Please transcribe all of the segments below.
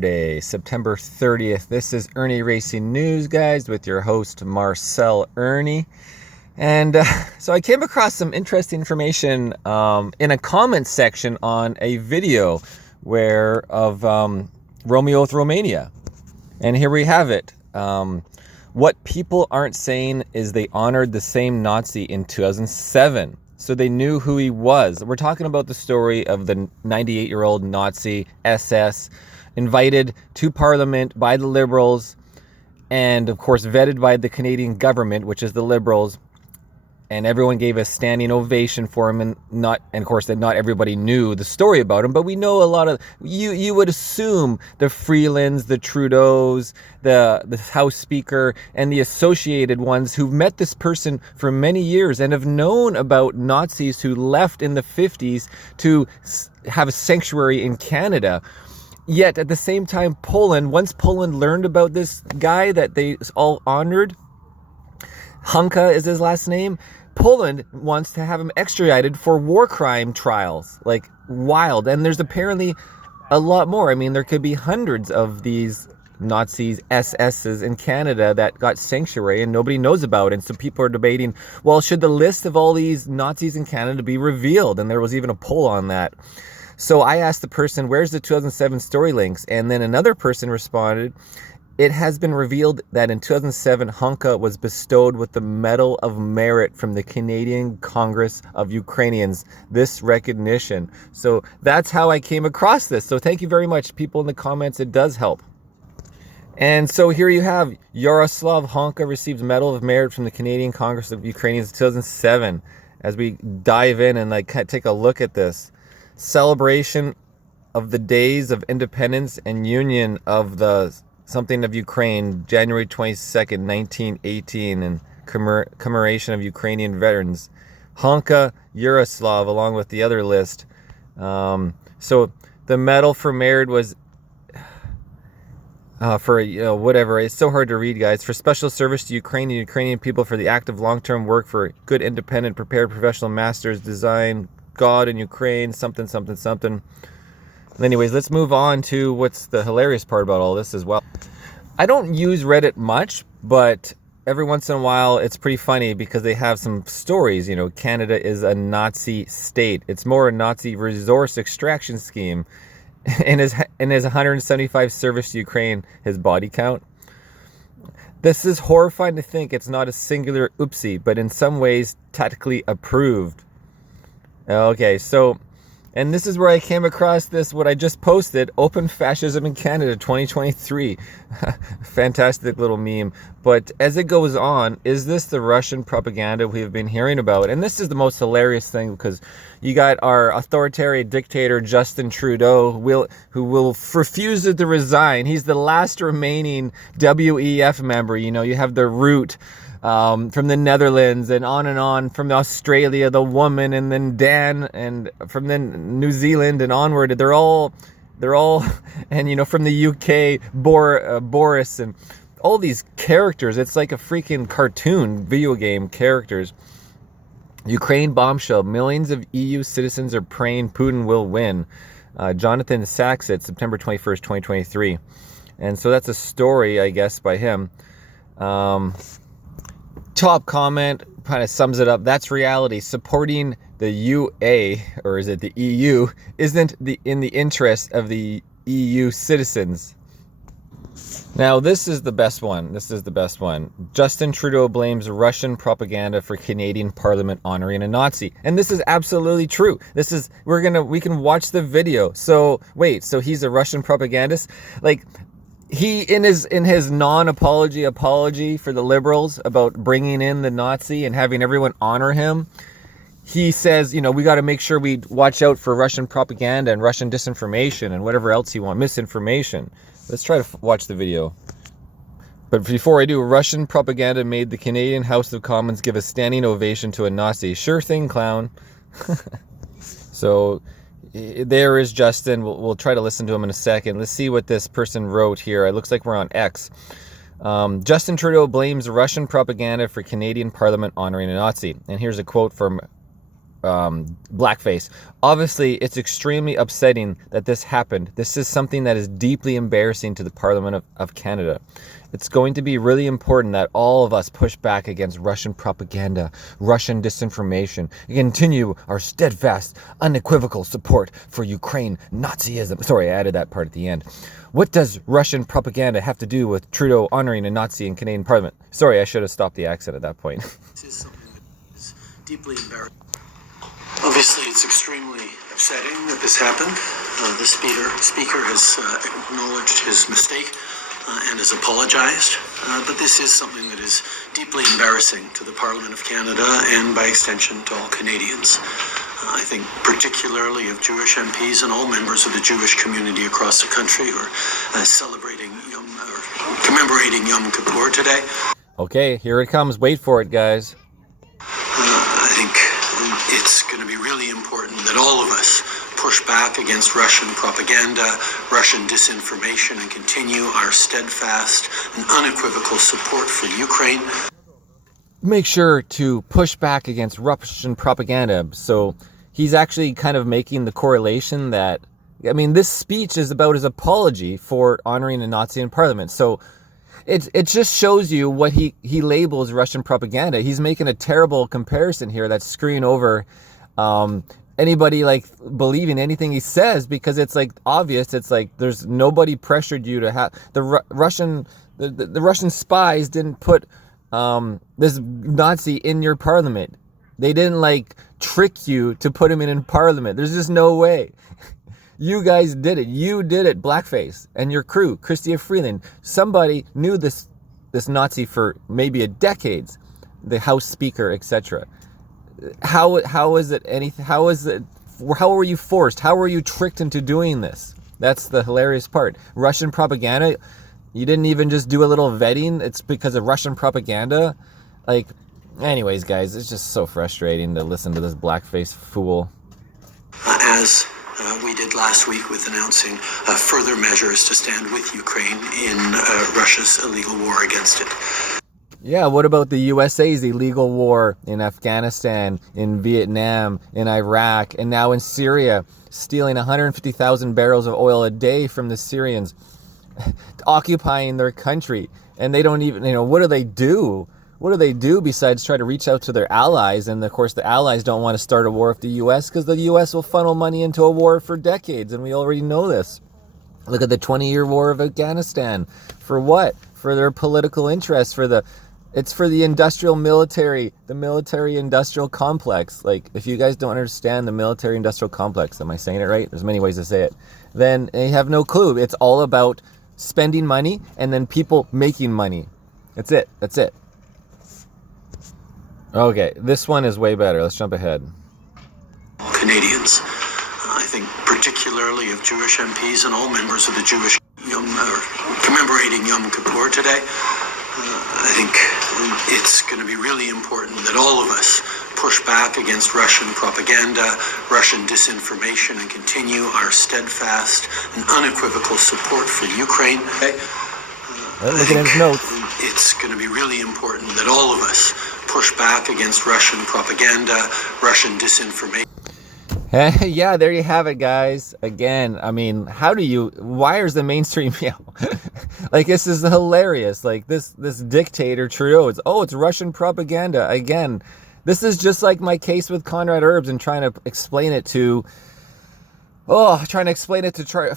Day, September 30th. This is Irnieracing News, guys, with your host Marcel Irnie. And so I came across some interesting information in a comment section on a video of Romeo with Romania. And here we have it. What people aren't saying is they honored the same Nazi in 2007. So they knew who he was. We're talking about the story of the 98-year-old Nazi SS invited to Parliament by the Liberals and, of course, vetted by the Canadian government, which is the Liberals. And everyone gave a standing ovation for him, and of course, that not everybody knew the story about him, but we know a lot of, you would assume the Freelands, the Trudeaus, the House Speaker, and the associated ones who've met this person for many years and have known about Nazis who left in the 50s to have a sanctuary in Canada. Yet, at the same time, once Poland learned about this guy that they all honored, Hunka is his last name, Poland wants to have him extradited for war crime trials. Like, wild. And there's apparently a lot more. I mean, there could be hundreds of these Nazis, SSs in Canada that got sanctuary and nobody knows about. And so people are debating, well, should the list of all these Nazis in Canada be revealed? And there was even a poll on that. So I asked the person, where's the 2007 story links? And then another person responded, it has been revealed that in 2007, Hunka was bestowed with the Medal of Merit from the Canadian Congress of Ukrainians. This recognition. So that's how I came across this. So thank you very much, people in the comments. It does help. And so here you have Yaroslav Hunka received Medal of Merit from the Canadian Congress of Ukrainians in 2007. As we dive in and take a look at this celebration of the days of independence and union of the something of Ukraine, January 22nd, 1918, and commemoration of Ukrainian veterans. Hunka, Yaroslav, along with the other list. So the medal for merit was for, whatever. It's so hard to read, guys. For special service to Ukraine and Ukrainian people, for the active long-term work, for good, independent, prepared professional masters, design, God in Ukraine, something, something, something. Anyways, let's move on to what's the hilarious part about all this as well. I don't use Reddit much, but every once in a while it's pretty funny because they have some stories. Canada is a Nazi state. It's more a Nazi resource extraction scheme. And his 175 service to Ukraine, his body count. This is horrifying to think it's not a singular oopsie, but in some ways tactically approved. Okay, so... And this is where I came across this, what I just posted, Open Fascism in Canada 2023. Fantastic little meme. But as it goes on, is this the Russian propaganda we have been hearing about? And this is the most hilarious thing, because you got our authoritarian dictator, Justin Trudeau, who refuse to resign. He's the last remaining WEF member. You have the Root, from the Netherlands, and on from Australia, the woman, and then Dan, and from then New Zealand and onward. They're all, and from the UK, Boris, and all these characters. It's like a freaking cartoon, video game characters. Ukraine bombshell: millions of EU citizens are praying Putin will win. Jonathan Saxett, September 21st, 2023. And so that's a story, I guess, by him. Top comment kind of sums it up. That's reality. Supporting the UA, or is it the EU, isn't in the interest of the EU citizens. Now, this is the best one. Justin Trudeau blames Russian propaganda for Canadian Parliament honoring a Nazi. And this is absolutely true. We can watch the video. So, wait, so he's a Russian propagandist? Like, he, in his non-apology for the Liberals about bringing in the Nazi and having everyone honor him, he says, we got to make sure we watch out for Russian propaganda and Russian disinformation and whatever else you want, misinformation. Let's try to watch the video. But before I do, Russian propaganda made the Canadian House of Commons give a standing ovation to a Nazi. Sure thing, clown. So... there is Justin. We'll try to listen to him in a second. Let's see what this person wrote here. It looks like we're on X. Justin Trudeau blames Russian propaganda for Canadian Parliament honoring a Nazi. And here's a quote from blackface. Obviously, it's extremely upsetting that this happened. This is something that is deeply embarrassing to the Parliament of Canada. It's going to be really important that all of us push back against Russian propaganda, Russian disinformation, and continue our steadfast, unequivocal support for Ukraine Nazism. Sorry, I added that part at the end. What does Russian propaganda have to do with Trudeau honoring a Nazi in Canadian Parliament? Sorry, I should have stopped the accent at that point. This is something that is deeply embarrassing. Obviously, it's extremely upsetting that this happened. The speaker has acknowledged his mistake and has apologized. But this is something that is deeply embarrassing to the Parliament of Canada and, by extension, to all Canadians. I think particularly of Jewish MPs and all members of the Jewish community across the country who are celebrating or commemorating Yom Kippur today. Okay, here it comes. Wait for it, guys. I think it's going to be really important that all of us push back against Russian propaganda, Russian disinformation, and continue our steadfast and unequivocal support for Ukraine. Make sure to push back against Russian propaganda. So he's actually kind of making the correlation that, I mean, this speech is about his apology for honoring a Nazi in Parliament. So it just shows you what he labels Russian propaganda. He's making a terrible comparison here that's screwing over anybody like believing anything he says, because it's like obvious. It's like there's nobody pressured you to have the Russian spies didn't put this Nazi in your parliament. They didn't like trick you to put him in parliament. There's just no way. You guys did it. You did it, blackface, and your crew, Chrystia Freeland. Somebody knew this Nazi for maybe decades, the House Speaker, etc. How is it anything? How were you forced? How were you tricked into doing this? That's the hilarious part. Russian propaganda. You didn't even just do a little vetting. It's because of Russian propaganda. Like, anyways, guys, it's just so frustrating to listen to this blackface fool. As we did last week with announcing further measures to stand with Ukraine in Russia's illegal war against it. Yeah, what about the USA's illegal war in Afghanistan, in Vietnam, in Iraq, and now in Syria, stealing 150,000 barrels of oil a day from the Syrians, occupying their country, and they don't even, what do they do? What do they do besides try to reach out to their allies? And of course, the allies don't want to start a war with the U.S. because the U.S. will funnel money into a war for decades, and we already know this. Look at the 20-year war of Afghanistan. For what? For their political interests, it's for the industrial military, the military-industrial complex. Like, if you guys don't understand the military-industrial complex, am I saying it right? There's many ways to say it. Then they have no clue. It's all about spending money and then people making money. That's it. That's it. Okay, this one is way better. Let's jump ahead. Canadians, I think particularly of Jewish MPs and all members of the Jewish commemorating Yom Kippur today. I think it's going to be really important that all of us push back against Russian propaganda, Russian disinformation, and continue our steadfast and unequivocal support for Ukraine. Look at his notes. It's going to be really important that all of us push back against Russian propaganda, Russian disinformation. Yeah, there you have it, guys. Again, I mean, why is the mainstream, like, this is hilarious. Like, this dictator Trudeau, it's Russian propaganda. Again, this is just like my case with Conrad Herbs and trying to explain it to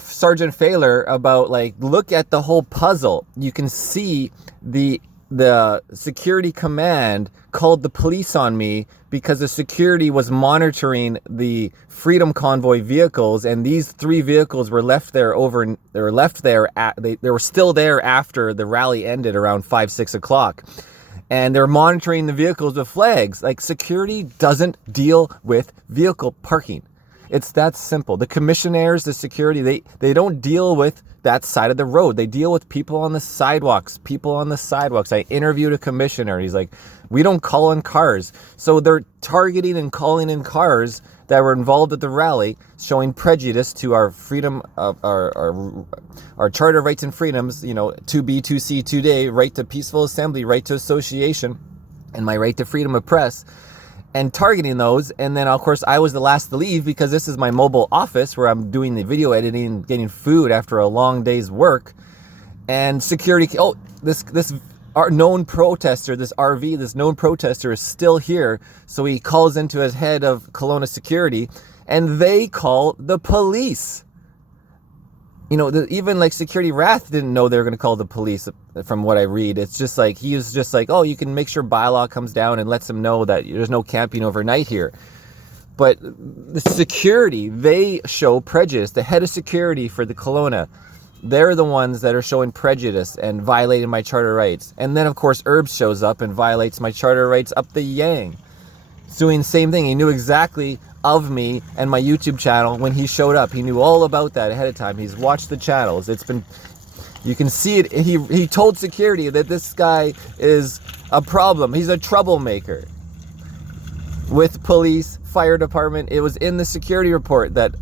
Sergeant Failer about, like, look at the whole puzzle. You can see the security command called the police on me because the security was monitoring the Freedom Convoy vehicles, and these 3 vehicles were left there they were still there after the rally ended around 5-6 o'clock. And they're monitoring the vehicles with flags. Like, security doesn't deal with vehicle parking. It's that simple. The commissionaires, the security, they don't deal with that side of the road. They deal with people on the sidewalks. I interviewed a commissioner. He's like, we don't call in cars. So they're targeting and calling in cars that were involved at the rally, showing prejudice to our freedom, our Charter of Rights and Freedoms, 2B, 2C, 2D, right to peaceful assembly, right to association, and my right to freedom of press. and targeting those. And then of course I was the last to leave because this is my mobile office where I'm doing the video editing, getting food after a long day's work. And security, oh, this our known protester, this RV, this known protester is still here. So he calls into his head of Kelowna security, and they call the police. You know, even like Security Wrath didn't know they were going to call the police, from what I read. It's just like, he was just like, oh, you can make sure bylaw comes down and lets them know that there's no camping overnight here. But the security, they show prejudice. The head of security for the Kelowna, they're the ones that are showing prejudice and violating my charter rights. And then, of course, Herbs shows up and violates my charter rights up the yang. Doing the same thing. He knew exactly of me and my YouTube channel when he showed up. He knew all about that ahead of time. He's watched the channels. It's been, you can see it. He told security that this guy is a problem. He's a troublemaker. With police, fire department, it was in the security report that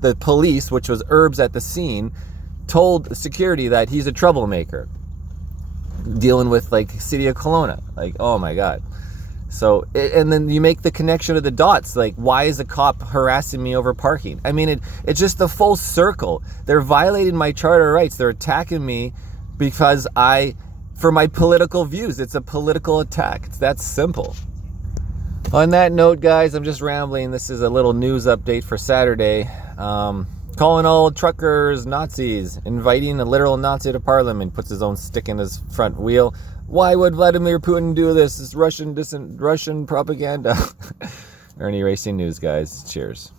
the police, which was Herbs at the scene, told security that he's a troublemaker. Dealing with like City of Kelowna. Like, oh my God. So, and then you make the connection of the dots, like, why is a cop harassing me over parking? I mean, it's just the full circle. They're violating my charter rights. They're attacking me because for my political views. It's a political attack. It's that simple. On that note, guys, I'm just rambling. This is a little news update for Saturday. Calling all truckers Nazis, inviting a literal Nazi to parliament, puts his own stick in his front wheel. Why would Vladimir Putin do this? It's Russian propaganda. Irnieracing News, guys. Cheers.